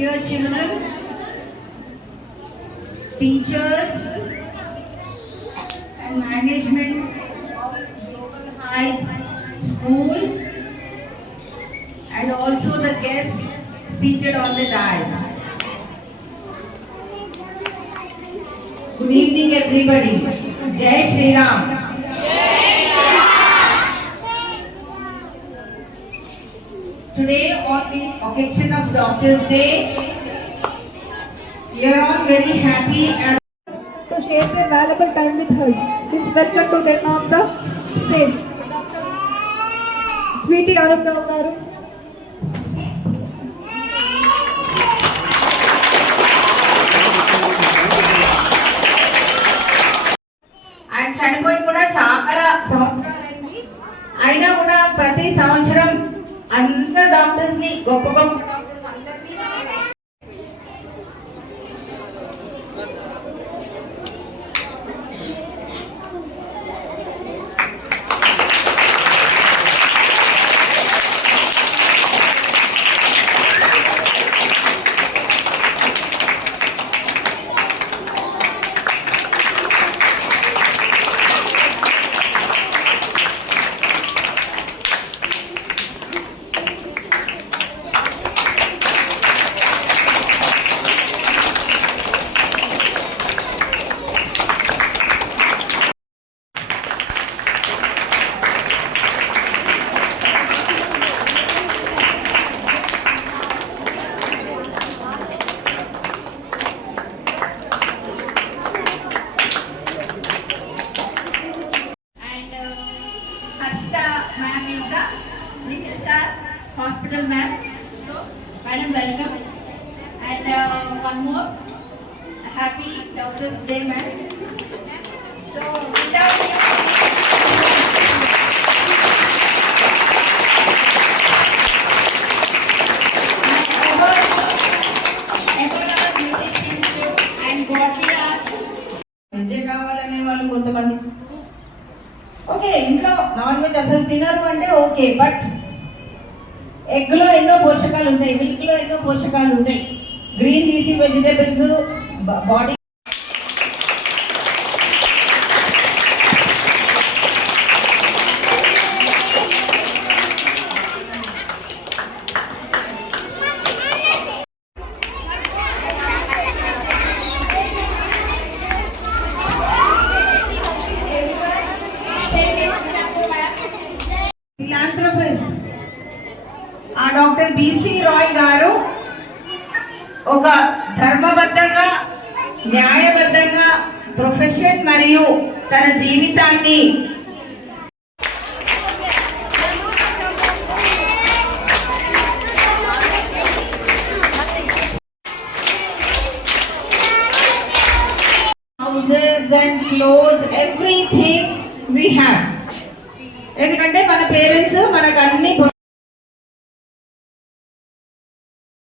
Dear children, teachers and management of Global Heights School, and also the guests seated on the dais. Good evening everybody. Jai Shri Ram. Today on the occasion of Doctor's Day, we are all very happy and to share their valuable time with us. Please welcome to them on the stage. Sweetie Arundav garu. ఆయన చనిపోయి కూడా చాలా సంవత్సరాలైంది. అయినా కూడా ప్రతి సంవత్సరం అందరు డాక్టర్స్ ని గొప్ప గొప్ప డాక్టర్స్ అందరినీ ma'am is the Star Hospital ma'am. So, madam, welcome. And one more, happy Doctor's Day, ma'am. So, without okay ఇంట్లో నాన్ వెజ్ అసలు తినరు అంటే ఓకే, బట్ ఎగ్ లో ఎన్నో పోషకాలు ఉంటాయి, మిల్క్ లో ఎన్నో పోషకాలు ఉంటాయి. Green leafy vegetables body doctor B C Roy గారు ఒక ధర్మబద్ధంగా న్యాయబద్ధంగా ప్రొఫెషన్ మరియు తన జీవితాన్ని houses and clothes, everything we have. ఎందుకంటే మన పేరెంట్స్ మనకు అన్ని